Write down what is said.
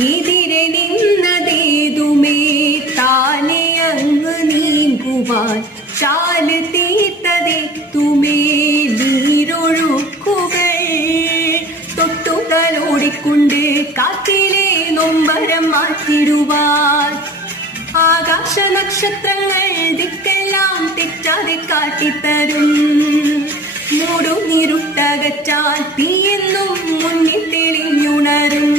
എതിരെ നിന്നതേതുമേ താനെ അങ്ങ് നീങ്ങുവാൻ ചാല് തീർത്തതെത്തുമേ നീരൊഴുക്കുകൾ തൊട്ടുതലോടിക്കൊണ്ട് കാറ്റിലെ നൊമ്പരം മാറ്റിടുവാൻ ആകാശ നക്ഷത്രങ്ങൾ ദിക്കെല്ലാം തെറ്റാതെ കാട്ടിത്തരും മൂടും ഇരുട്ടകറ്റാൻ തീയെന്നും മുന്നിൽ തെളിഞ്ഞുണരും